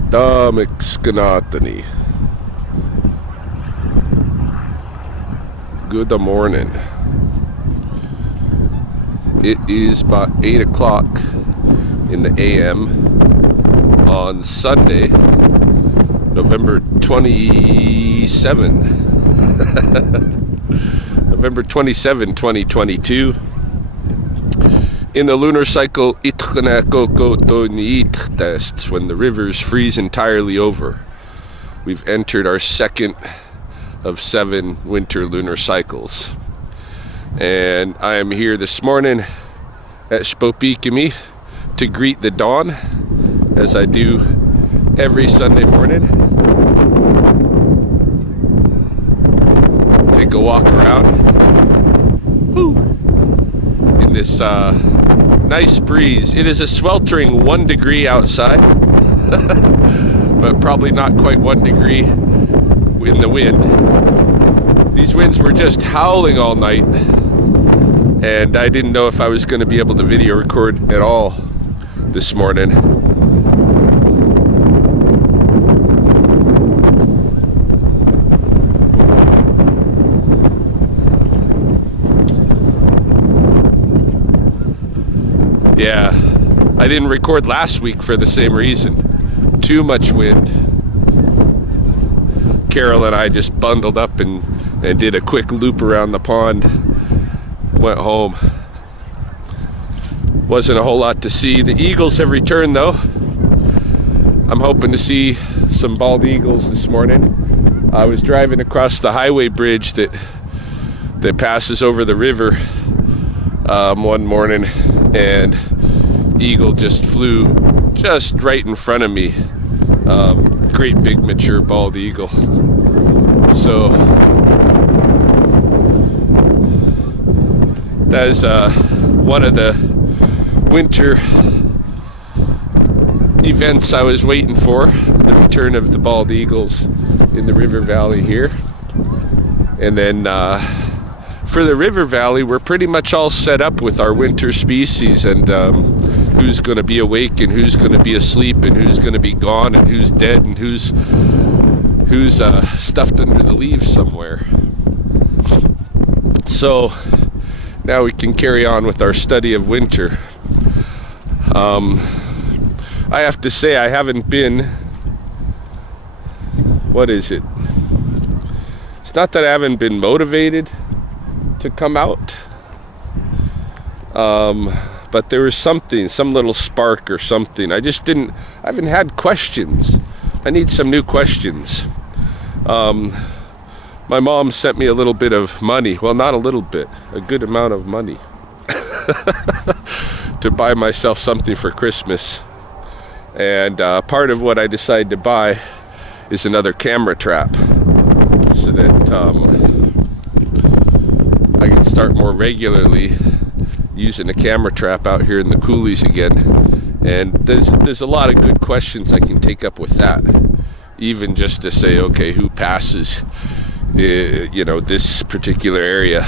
Sspopiikimi. Good morning. It is about 8 o'clock in the AM on Sunday, November 27. November 27, 2022. In the lunar cycle, tests when the rivers freeze entirely over. We've entered our second of 7 winter lunar cycles. And I am here this morning at Sspopiikimi to greet the dawn, as I do every Sunday morning. Take a walk around. Woo! In this nice breeze. It is a sweltering 1 degree outside, but probably not quite 1 degree in the wind. These winds were just howling all night, and I didn't know if I was going to be able to video record at all this morning. Yeah, I didn't record last week for the same reason. Too much wind. Carol and I just bundled up and did a quick loop around the pond. Went home. Wasn't a whole lot to see. The eagles have returned though. I'm hoping to see some bald eagles this morning. I was driving across the highway bridge that passes over the river one morning, and eagle just flew just right in front of me. Great big mature bald eagle. So that is one of the winter events I was waiting for, the return of the bald eagles in the river valley here. And then for the river valley, we're pretty much all set up with our winter species, and who's going to be awake and who's going to be asleep and who's going to be gone and who's dead and who's stuffed under the leaves somewhere. So now we can carry on with our study of winter. I have to say, I haven't been, what is it? It's not that I haven't been motivated to come out, but there was something, some little spark or something. I haven't had questions. I need some new questions. My mom sent me a little bit of money. Well, not a little bit, a good amount of money to buy myself something for Christmas. And part of what I decided to buy is another camera trap, so that I can start more regularly using a camera trap out here in the coulees again. And there's a lot of good questions I can take up with that, even just to say, okay, who passes this particular area,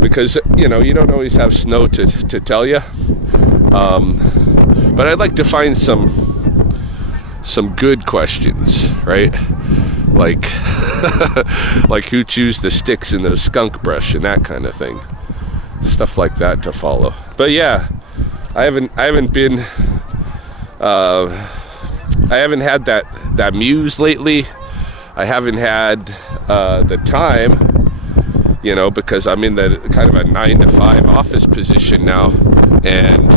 because you don't always have snow to tell you, but I'd like to find some good questions, right? Like like who chews the sticks in the skunk brush and that kind of thing, stuff like that to follow. But yeah, I haven't been I haven't had that muse lately. I haven't had the time, because I'm in the kind of a 9 to 5 office position now, and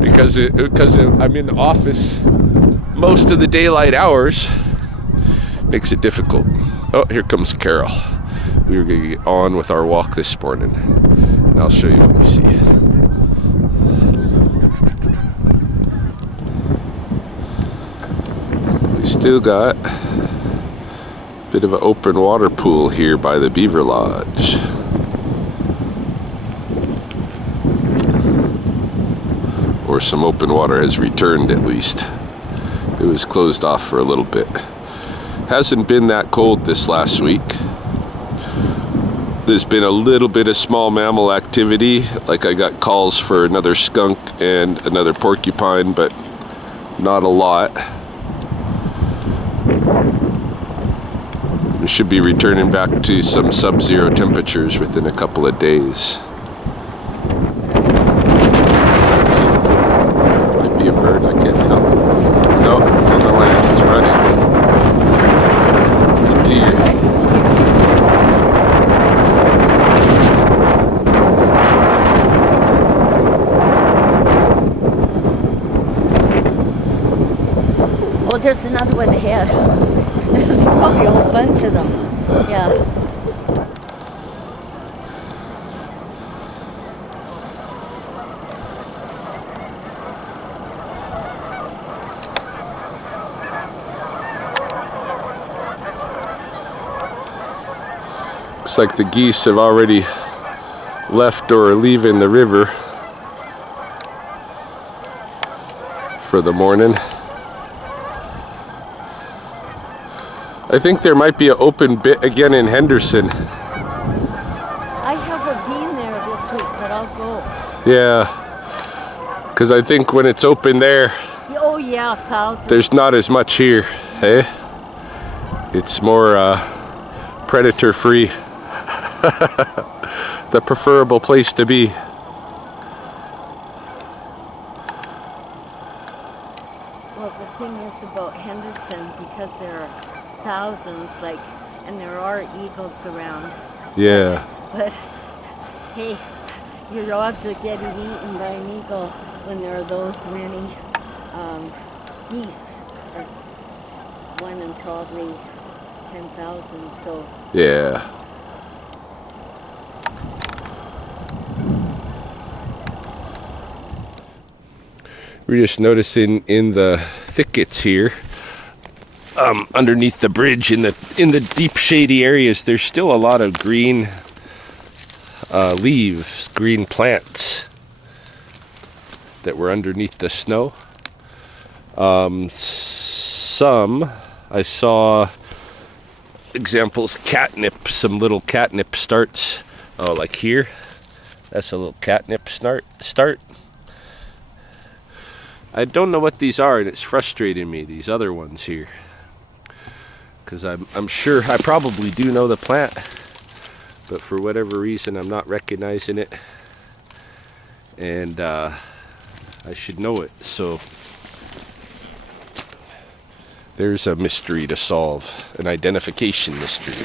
because I'm in the office most of the daylight hours, makes it difficult. Oh, here comes Carol. We were going to get on with our walk this morning, and I'll show you what we see. We still got a bit of an open water pool here by the Beaver Lodge. Or some open water has returned, at least. It was closed off for a little bit. Hasn't been that cold this last week. There's been a little bit of small mammal activity, like I got calls for another skunk and another porcupine, but not a lot. We should be returning back to some sub-zero temperatures within a couple of days. Might be a bird, I can't tell. No, it's on the land, it's running. It's deer. Oh, there's another one ahead. There's probably a whole bunch of them. Yeah. Looks like the geese have already left or are leaving the river for the morning. I think there might be an open bit again in Henderson. I haven't been there this week, but I'll go. Yeah, because I think when it's open there, oh yeah, thousands. there's not as much here, hey? It's more predator free. The preferable place to be. Well, the thing is about Henderson, because there are thousands, like, and there are eagles around. Yeah. But hey, your odds of getting eaten by an eagle when there are those many geese are 1 in probably 10,000. So Yeah. We're just noticing in the thickets here, underneath the bridge, in the deep shady areas, there's still a lot of green leaves, green plants that were underneath the snow. Some I saw examples, catnip, some little catnip starts. Oh, like here, that's a little catnip start. I don't know what these are, and it's frustrating me, these other ones here, because I'm sure I probably do know the plant, but for whatever reason I'm not recognizing it, and I should know it. So there's a mystery to solve, an identification mystery.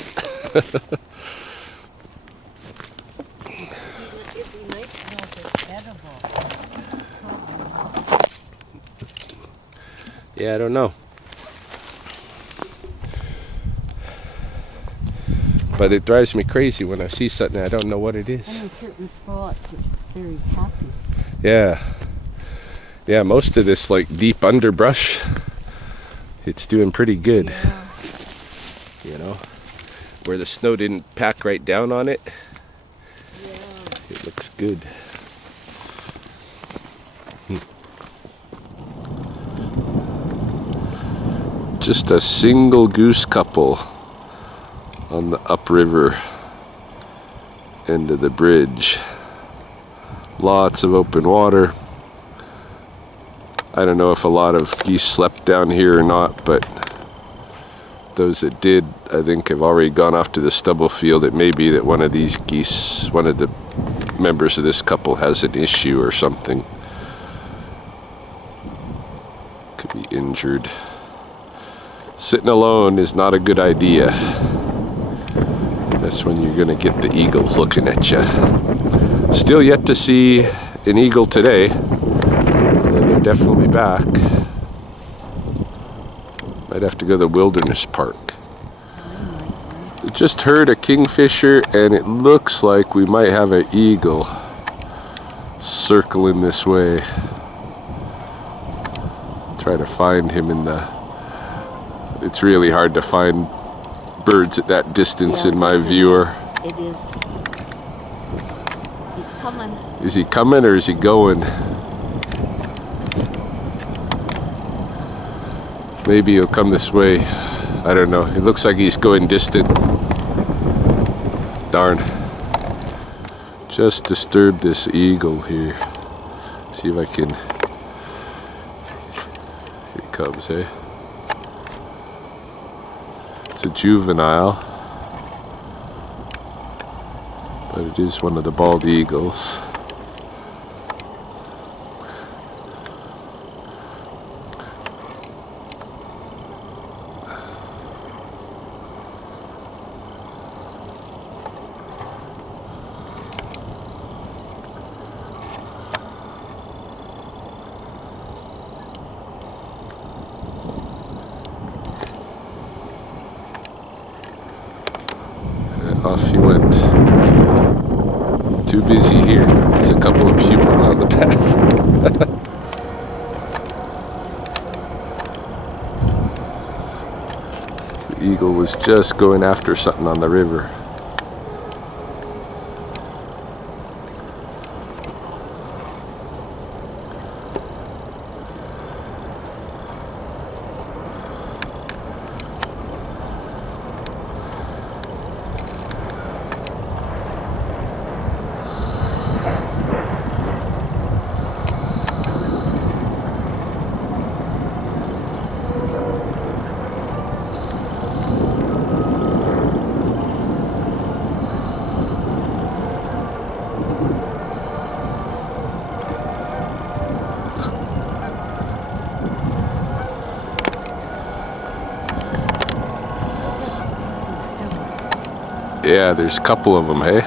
Yeah, I don't know. But it drives me crazy when I see something I don't know what it is. and in certain spots, it's very happy. Yeah. Yeah, most of this like deep underbrush, it's doing pretty good. Yeah. You know, where the snow didn't pack right down on it. Yeah. It looks good. Just a single goose couple on the upriver end of the bridge. Lots of open water. I don't know if a lot of geese slept down here or not, but those that did, I think, have already gone off to the stubble field. It may be that one of these geese, one of the members of this couple, has an issue or something. Could be injured. Sitting alone is not a good idea. That's when you're gonna get the eagles looking at you. Still yet to see an eagle today, although they're definitely back. Might have to go to the wilderness park. I just heard a kingfisher, and it looks like we might have an eagle circling this way. Try to find him in the... It's really hard to find birds at that distance in my viewer. It is. He's coming. Is he coming or is he going? Maybe he'll come this way. I don't know. It looks like he's going distant. Darn. Just disturbed this eagle here. See if I can. Here it comes, eh? It's a juvenile, but it is one of the bald eagles. Off he went. Too busy here. There's a couple of humans on the path. The eagle was just going after something on the river. Yeah, there's a couple of them, hey?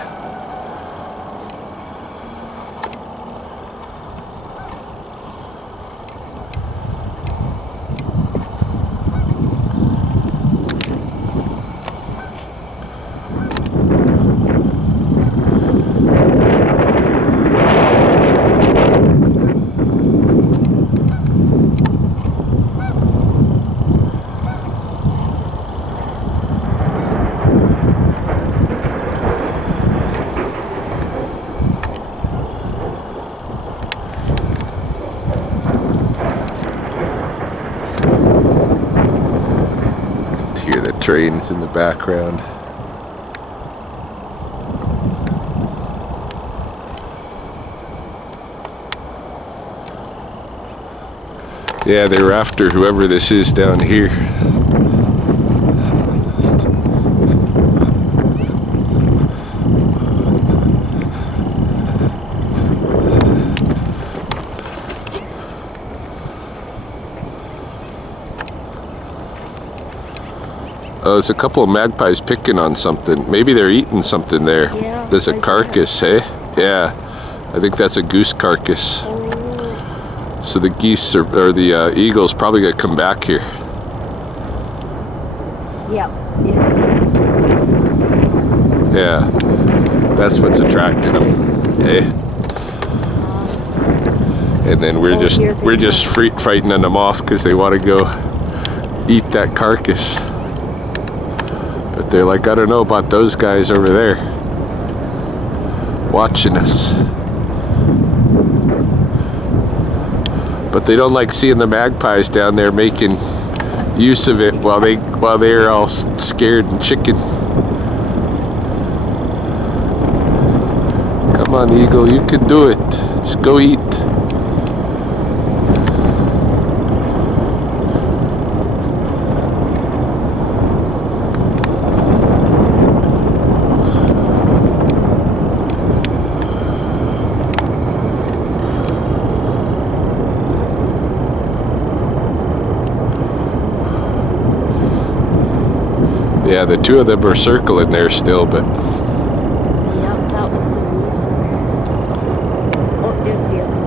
Hear the trains in the background. Yeah, they were after whoever this is down here. There's a couple of magpies picking on something. Maybe they're eating something there. Yeah, There's a carcass, eh? Yeah, I think that's a goose carcass. Oh. So the geese or the eagles probably gonna come back here. Yep. Yeah, that's what's attracting them, eh? And then we're just frightening them off because they want to go eat that carcass. But they're like, I don't know about those guys over there watching us. But they don't like seeing the magpies down there making use of it while they're all scared and chicken. Come on, eagle, you can do it. Just go eat. Yeah, the two of them are circling there still, but... Yep, that was the reason. Oh, there's the other.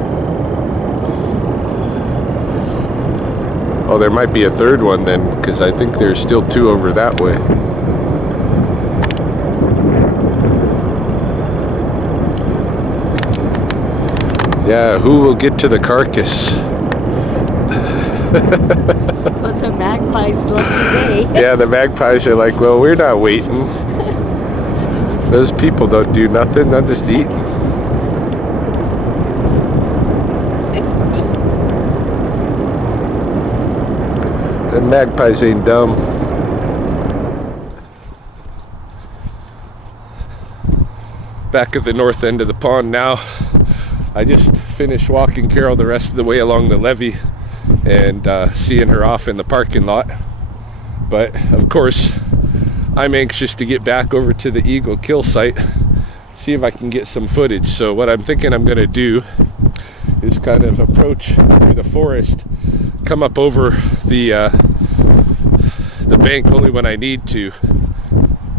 Oh, there might be a third one then, because I think there's still two over that way. Yeah, who will get to the carcass? Well, the magpies love today. Yeah, the magpies are like, well, we're not waiting. Those people don't do nothing, they're just eating. The magpies ain't dumb. back at the north end of the pond now. I just finished walking Carol the rest of the way along the levee and seeing her off in the parking lot. But of course, I'm anxious to get back over to the eagle kill site, see if I can get some footage. So what I'm thinking I'm going to do is kind of approach through the forest, come up over the bank only when I need to,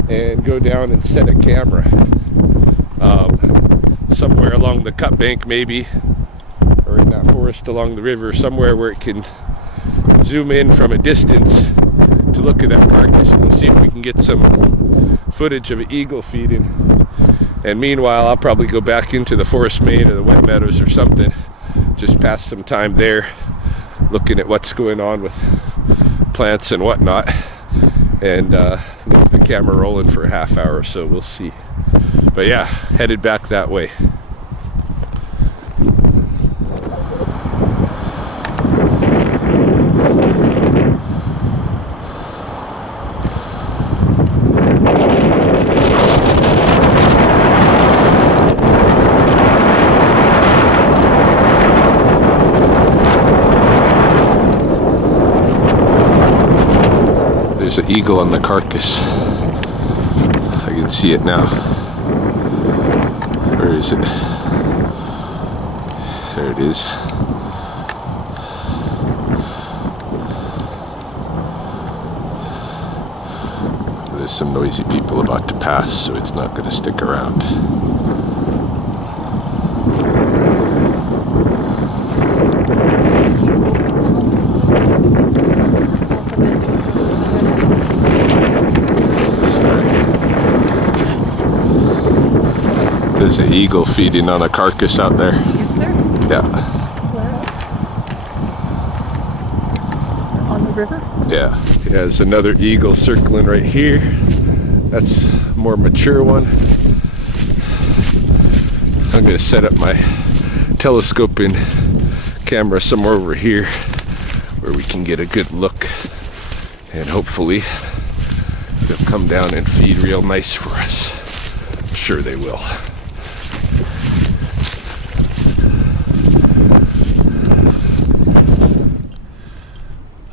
and go down and set a camera somewhere along the cut bank maybe, or in that forest along the river, somewhere where it can zoom in from a distance to look at that carcass, and we'll see if we can get some footage of an eagle feeding. And meanwhile, I'll probably go back into the forest main or the wet meadows or something, just pass some time there looking at what's going on with plants and whatnot, and leave the camera rolling for a half hour or so. We'll see. But yeah, headed back that way. There's an eagle on the carcass. I can see it now. Where is it? There it is. There's some noisy people about to pass, so it's not going to stick around. There's an eagle feeding on a carcass out there. Yes, sir. Yeah. On the river? Yeah. There's another eagle circling right here. That's a more mature one. I'm going to set up my telescoping camera somewhere over here where we can get a good look, and hopefully they'll come down and feed real nice for us. I'm sure they will.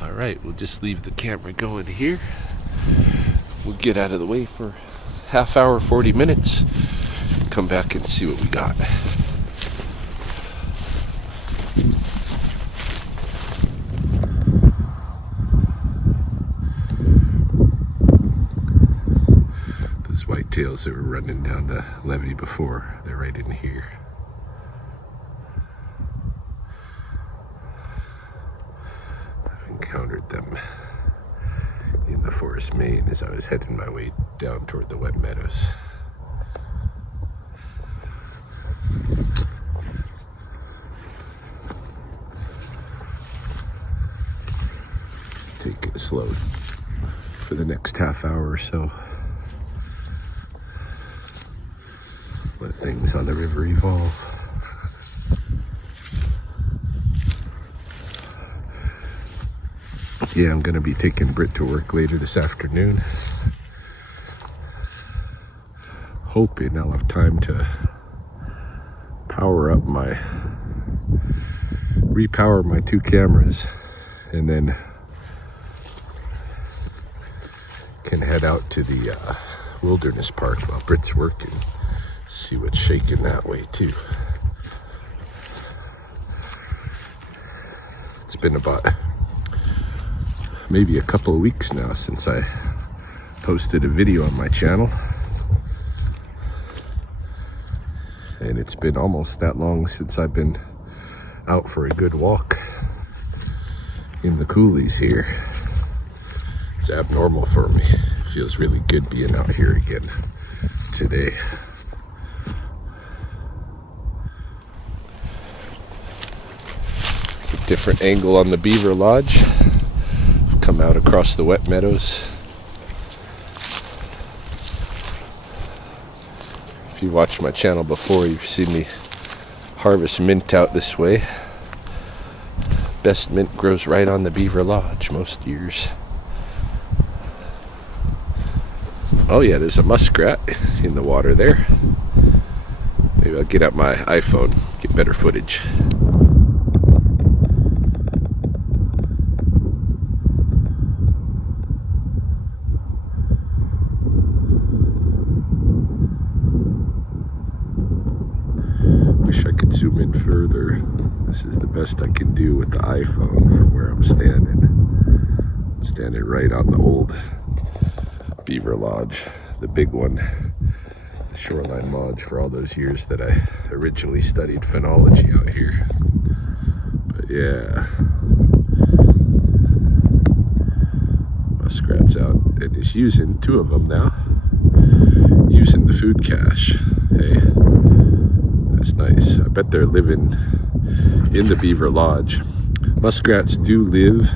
Alright, we'll just leave the camera going here. We'll get out of the way for half hour, 40 minutes. Come back and see what we got. Those whitetails that were running down the levee before, they're right in here. Encountered them in the forest main as I was heading my way down toward the wet meadows. Take it slow for the next half hour or so. Let things on the river evolve. Yeah, I'm going to be taking Britt to work later this afternoon. Hoping I'll have time to repower my two cameras, and then can head out to the wilderness park while Britt's working. See what's shaking that way too. It's been about maybe a couple of weeks now since I posted a video on my channel, and it's been almost that long since I've been out for a good walk in the coulees here. It's abnormal for me. It feels really good being out here again today. It's a different angle on the beaver lodge. Come out across the wet meadows. If you watched my channel before, you've seen me harvest mint out this way. Best mint grows right on the beaver lodge most years. Oh yeah, there's a muskrat in the water there. Maybe I'll get out my iPhone, get better footage. Wish I could zoom in further. This is the best I can do with the iPhone from where I'm standing. I'm standing right on the old beaver lodge, the big one, the shoreline lodge for all those years that I originally studied phenology out here. But yeah, muskrat's out and just using 2 of them now, using the food cache. Hey, that's nice. I bet they're living in the beaver lodge. Muskrats do live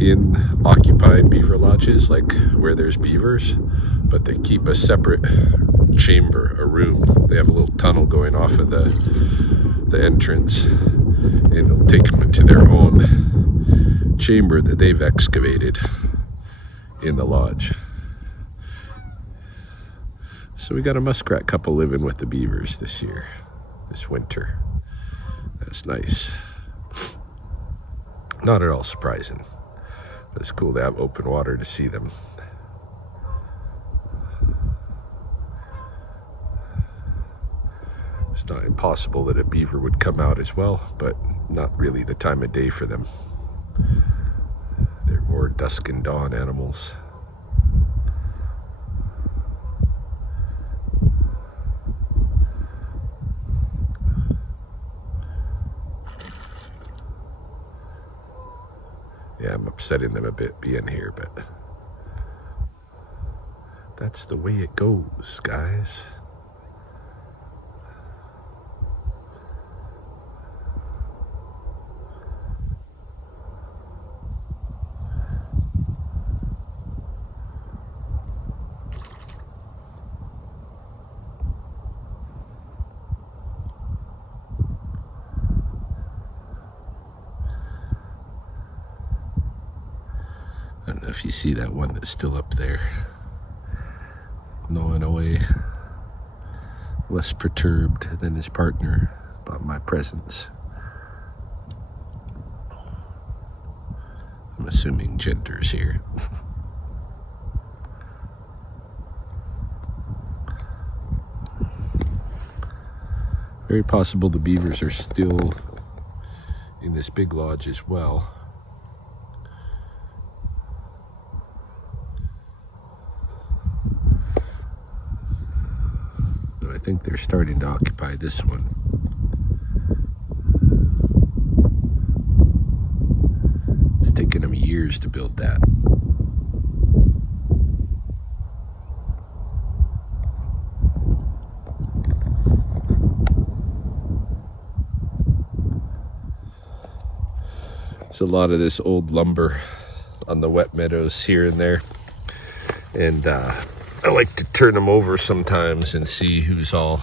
in occupied beaver lodges, like where there's beavers, but they keep a separate chamber, a room. They have a little tunnel going off of the entrance, and it'll take them into their own chamber that they've excavated in the lodge. So we got a muskrat couple living with the beavers this year, this winter. That's nice. Not at all surprising, but it's cool to have open water to see them. It's not impossible that a beaver would come out as well, but not really the time of day for them. They're more dusk and dawn animals. Yeah, I'm upsetting them a bit being here, but that's the way it goes, guys. I don't know if you see that one that's still up there, gnawing away, less perturbed than his partner about my presence. I'm assuming gender's here. Very possible the beavers are still in this big lodge as well. I think they're starting to occupy this one. It's taken them years to build that. There's a lot of this old lumber on the wet meadows here and there, and I like to turn them over sometimes and see who's all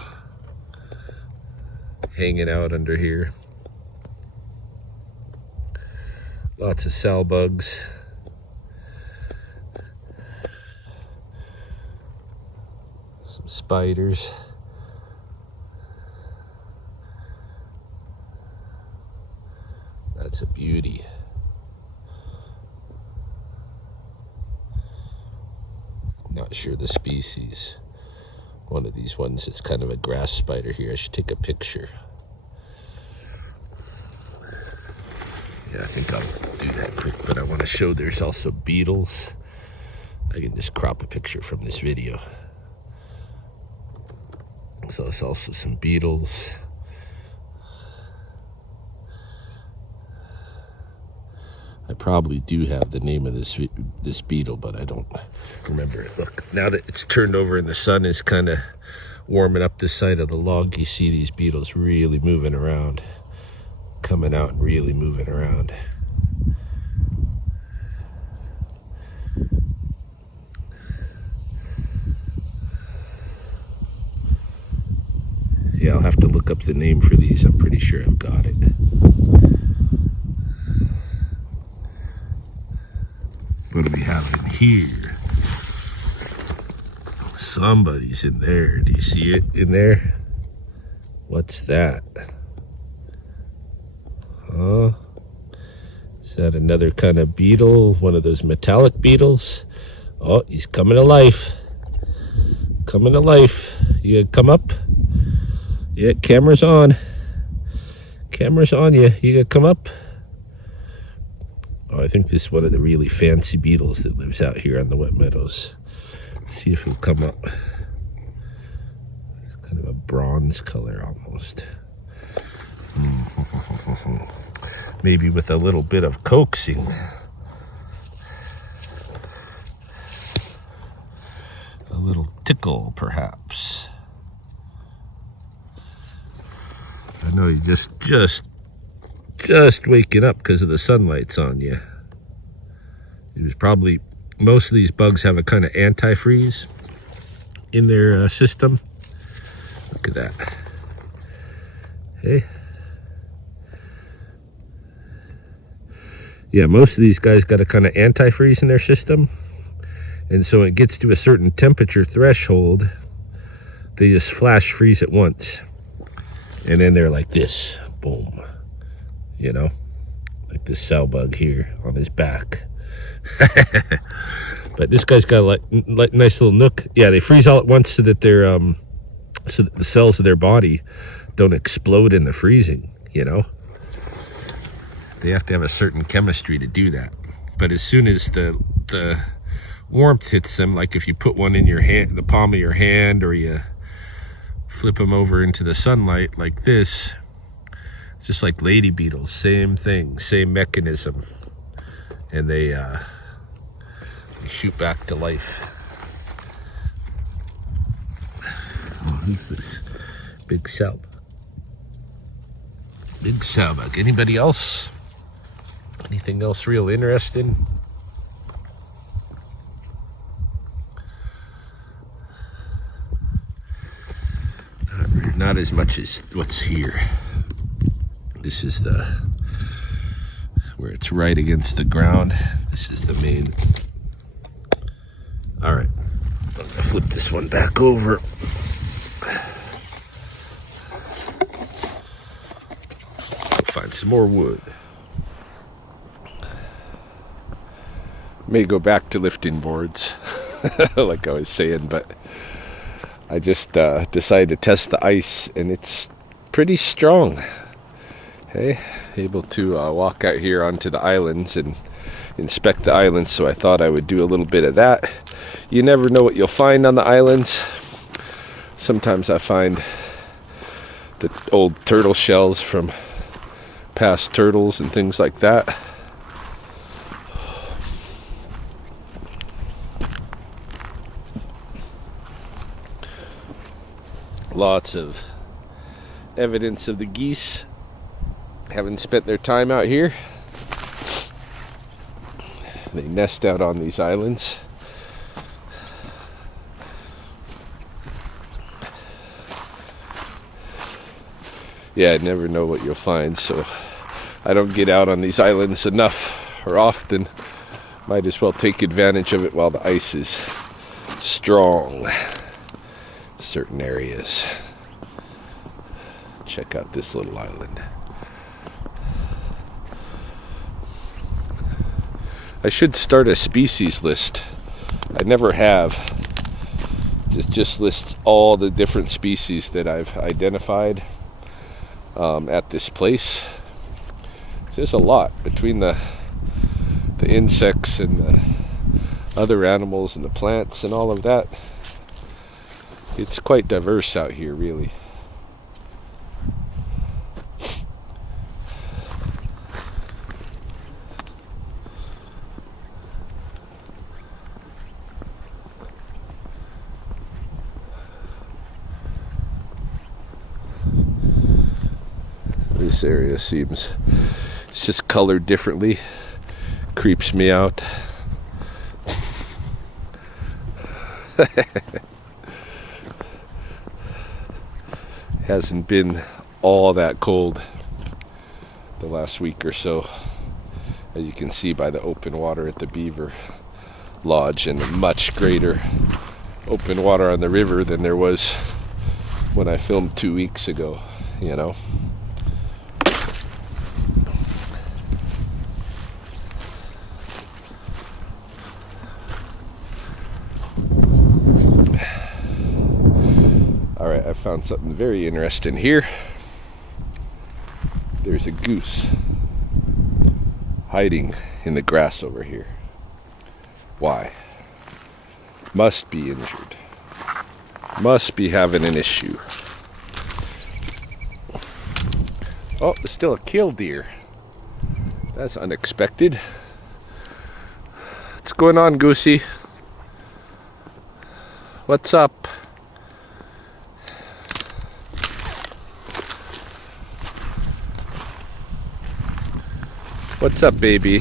hanging out under here. Lots of sow bugs. Some spiders. That's a beauty. Not sure the species. One of these ones is kind of a grass spider here. I should take a picture. Yeah, I think I'll do that quick, but I want to show there's also beetles. I can just crop a picture from this video. So there's also some beetles. I probably do have the name of this beetle, but I don't remember it. Look, now that it's turned over and the sun is kind of warming up this side of the log, you see these beetles really moving around, coming out and really moving around. Yeah, I'll have to look up the name for these. I'm pretty sure I've got it. What do we have in here? Somebody's in there. Do you see it in there? What's that? Huh? Is that another kind of beetle? One of those metallic beetles? Oh, he's coming to life. Coming to life. You gonna come up? Yeah, camera's on. Camera's on you. You gonna come up? Oh, I think this is one of the really fancy beetles that lives out here on the wet meadows. Let's see if he'll come up. It's kind of a bronze color almost. Maybe with a little bit of coaxing. A little tickle, perhaps. I know you're just waking up because of the sunlight's on you. It was probably, most of these bugs have a kind of antifreeze in their system. Look at that. Hey. Yeah, most of these guys got a kind of antifreeze in their system. And so it gets to a certain temperature threshold, they just flash freeze at once. And then they're like this, boom. You know, like this sow bug here on his back. But this guy's got like nice little nook. Yeah, they freeze all at once so that they're so that the cells of their body don't explode in the freezing, you know. They have to have a certain chemistry to do that. But as soon as the warmth hits them, like if you put one in your hand, the palm of your hand, or you flip them over into the sunlight like this, it's just like lady beetles, same thing, same mechanism, and they shoot back to life. Oh, who's this? Big sow. Big sow bug. Anybody else? Anything else real interesting? Not as much as what's here. This is where it's right against the ground. This is the main. All right, I'm gonna flip this one back over. Find some more wood. May go back to lifting boards, like I was saying, but I just decided to test the ice, and it's pretty strong. Hey, able to walk out here onto the islands and inspect the islands, so I thought I would do a little bit of that. You never know what you'll find on the islands. Sometimes I find the old turtle shells from past turtles and things like that. Lots of evidence of the geese having spent their time out here. They nest out on these islands. Yeah, I never know what you'll find, so I don't get out on these islands enough or often. Might as well take advantage of it while the ice is strong. Certain areas. Check out this little island. I should start a species list. I never have. Just lists all the different species that I've identified at this place. There's a lot between the insects and the other animals and the plants and all of that. It's quite diverse out here, really. This area seems, it's just colored differently. Creeps me out. Hasn't been all that cold the last week or so, as you can see by the open water at the beaver lodge, and a much greater open water on the river than there was when I filmed 2 weeks ago, you know. Alright, I found something very interesting here. There's a goose hiding in the grass over here. Why? Must be injured. Must be having an issue. Oh, there's still a killdeer. That's unexpected. What's going on, Goosey? What's up? What's up, baby?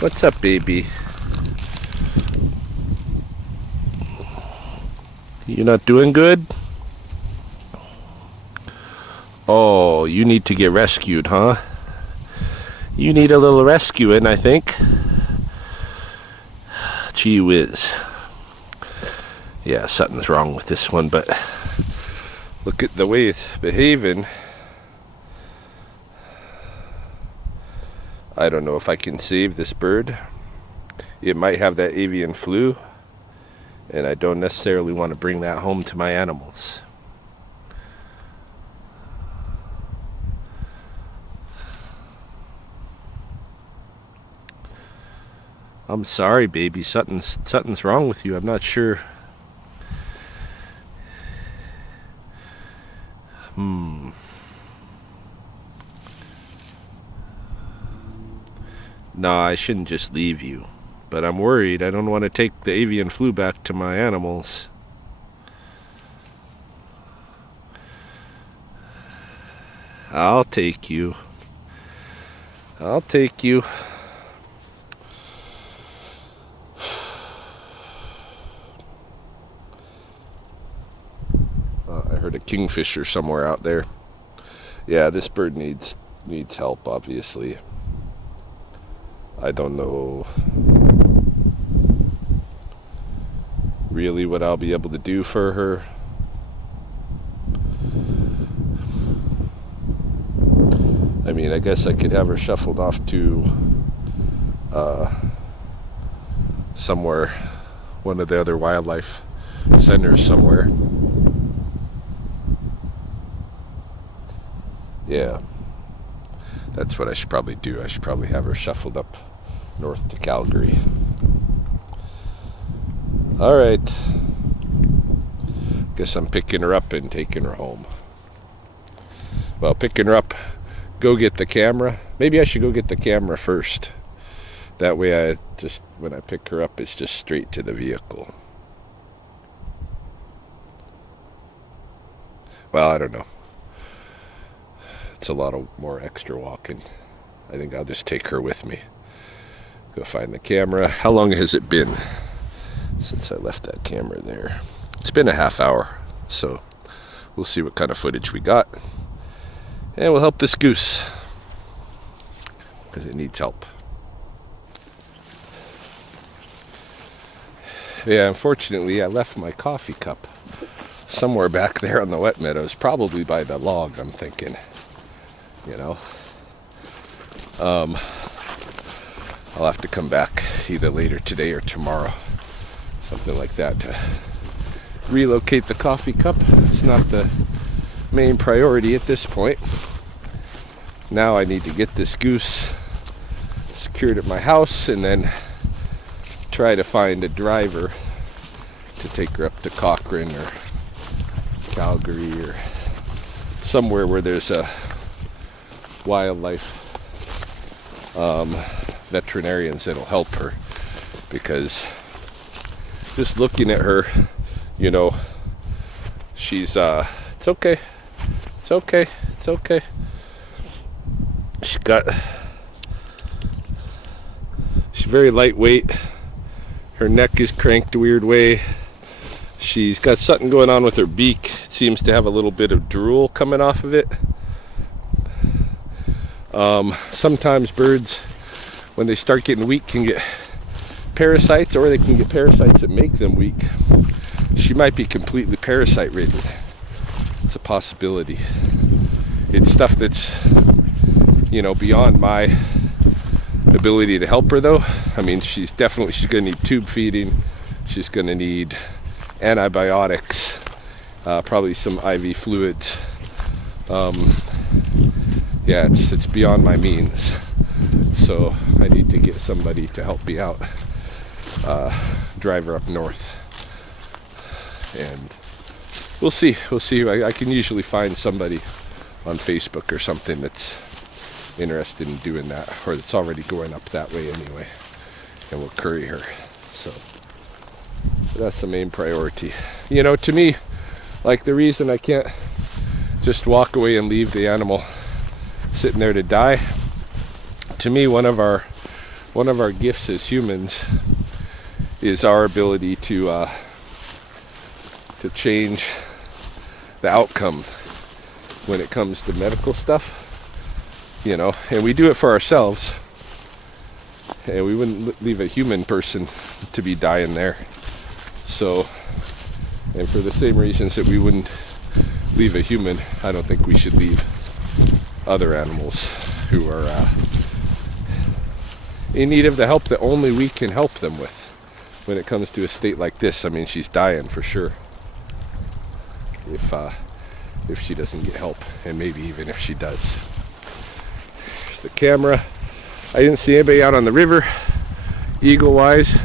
What's up, baby? You not doing good? Oh, you need to get rescued, huh? You need a little rescuing, I think. Gee whiz. Yeah, something's wrong with this one, but look at the way it's behaving. I don't know if I can save this bird. It might have that avian flu, and I don't necessarily want to bring that home to my animals. I'm sorry, baby. Something's wrong with you. I'm not sure. No, I shouldn't just leave you. But I'm worried. I don't want to take the avian flu back to my animals. I'll take you. I'll take you. I heard a kingfisher somewhere out there. Yeah, this bird needs help, obviously. I don't know really what I'll be able to do for her. I mean, I guess I could have her shuffled off to somewhere, one of the other wildlife centers somewhere. Yeah, that's what I should probably do. I should probably have her shuffled up north to Calgary. All right. Guess I'm picking her up and taking her home. Well, picking her up, go get the camera. Maybe I should go get the camera first. That way when I pick her up, it's just straight to the vehicle. Well, I don't know. It's a lot of more extra walking. I think I'll just take her with me. Go find the camera. How long has it been since I left that camera there? It's been a half hour, so we'll see what kind of footage we got. And we'll help this goose, because it needs help. Yeah, unfortunately, I left my coffee cup somewhere back there on the wet meadows, probably by the log, I'm thinking. You know, I'll have to come back either later today or tomorrow, something like that, to relocate the coffee cup. It's not the main priority at this point. Now I need to get this goose secured at my house and then try to find a driver to take her up to Cochrane or Calgary or somewhere where there's a wildlife veterinarians that'll help her, because just looking at her, you know, she's it's okay, she's very lightweight. Her neck is cranked a weird way. She's got something going on with her beak. Seems to have a little bit of drool coming off of it. Sometimes birds, when they start getting weak, can get parasites, or they can get parasites that make them weak. She might be completely parasite ridden. It's a possibility. It's stuff that's, beyond my ability to help her, though. I mean, she's gonna need tube feeding. She's gonna need antibiotics, probably some IV fluids. Yeah, it's beyond my means. So I need to get somebody to help me out. Drive her up north. And we'll see. I can usually find somebody on Facebook or something that's interested in doing that, or that's already going up that way anyway, and we'll curry her. So that's the main priority. To me, like, the reason I can't just walk away and leave the animal sitting there to die, to me, one of our gifts as humans is our ability to change the outcome when it comes to medical stuff, and we do it for ourselves, and we wouldn't leave a human person to be dying there. So, and for the same reasons that we wouldn't leave a human, I don't think we should leave other animals who are in need of the help that only we can help them with when it comes to a state like this. I mean, she's dying for sure if she doesn't get help, and maybe even if she does. Here's the camera. I didn't see anybody out on the river, eagle-wise,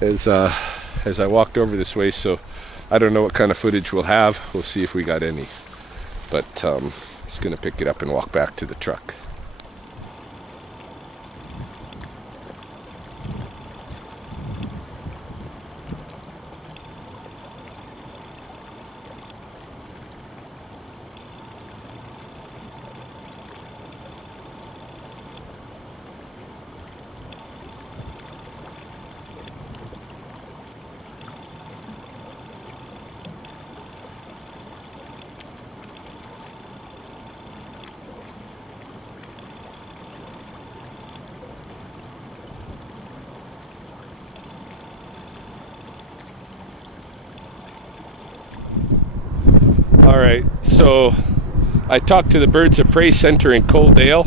as I walked over this way, so I don't know what kind of footage we'll have. We'll see if we got any. But just gonna pick it up and walk back to the truck. All right, so I talked to the Birds of Prey Center in Coaldale,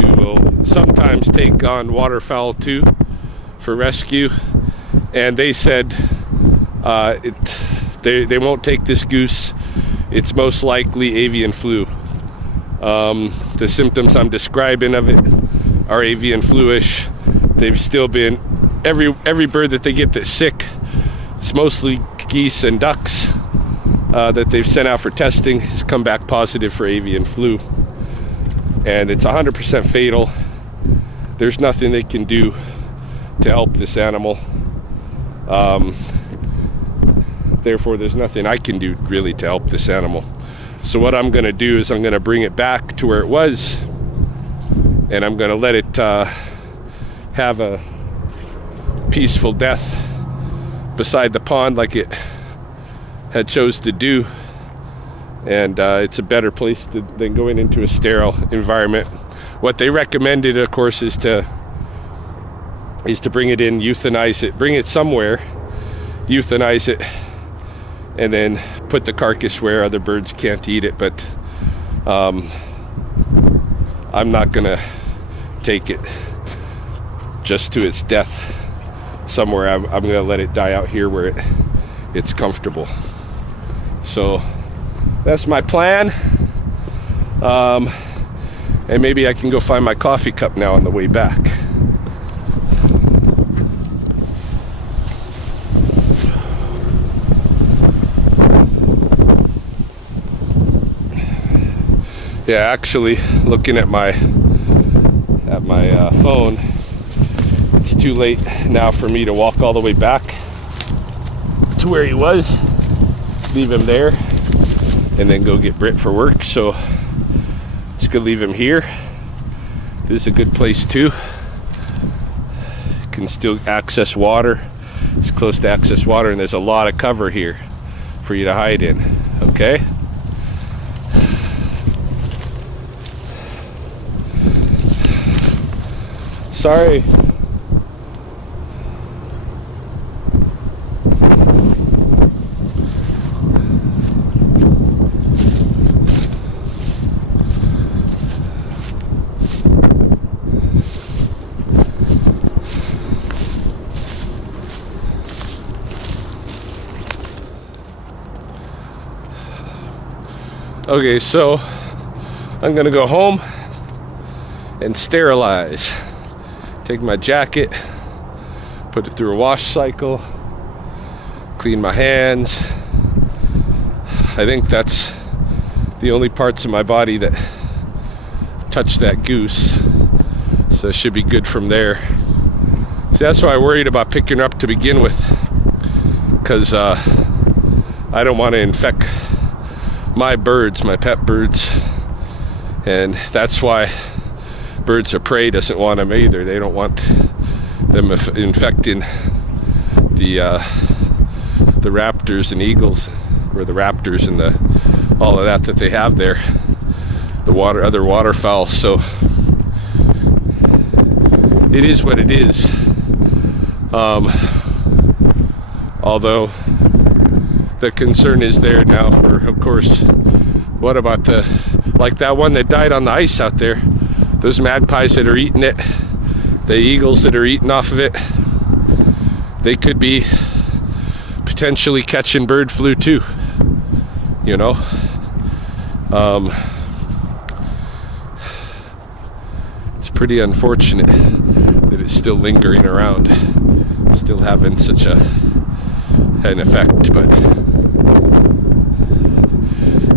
who will sometimes take on waterfowl too for rescue, and they said they won't take this goose. It's most likely avian flu. The symptoms I'm describing of it are avian flu-ish. They've still been, every bird that they get that's sick, it's mostly geese and ducks that they've sent out for testing, has come back positive for avian flu, and it's 100% fatal. There's nothing they can do to help this animal. Therefore, there's nothing I can do really to help this animal. So what I'm going to do is I'm going to bring it back to where it was, and I'm going to let it have a peaceful death beside the pond like it had chose to do. And it's a better place than going into a sterile environment. What they recommended, of course, is to bring it in, euthanize it, bring it somewhere, euthanize it, and then put the carcass where other birds can't eat it. But I'm not gonna take it just to its death somewhere. I'm gonna let it die out here where it's comfortable. So that's my plan. And maybe I can go find my coffee cup now on the way back. Yeah, actually, looking at my phone, it's too late now for me to walk all the way back to where he was, leave him there, and then go get Britt for work. So just gonna leave him here. This is a good place too. Can still access water. It's close to access water, and there's a lot of cover here for you to hide in. Okay. sorry. Okay, so I'm gonna go home and sterilize. Take my jacket, put it through a wash cycle, clean my hands. I think that's the only parts of my body that touch that goose, so it should be good from there. See, that's why I worried about picking her up to begin with, because I don't want to infect my birds, my pet birds, and that's why birds of prey doesn't want them either. They don't want them infecting the raptors and eagles, or the raptors and all of that they have there, other waterfowl. So it is what it is. Although the concern is there now for, of course, what about like that one that died on the ice out there? Those magpies that are eating it, the eagles that are eating off of it, they could be potentially catching bird flu too, you know? It's pretty unfortunate that it's still lingering around, still having such an effect, but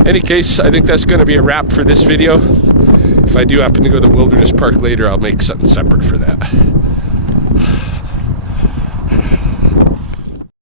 any case, I think that's going to be a wrap for this video. If I do happen to go to the wilderness park later, I'll make something separate for that.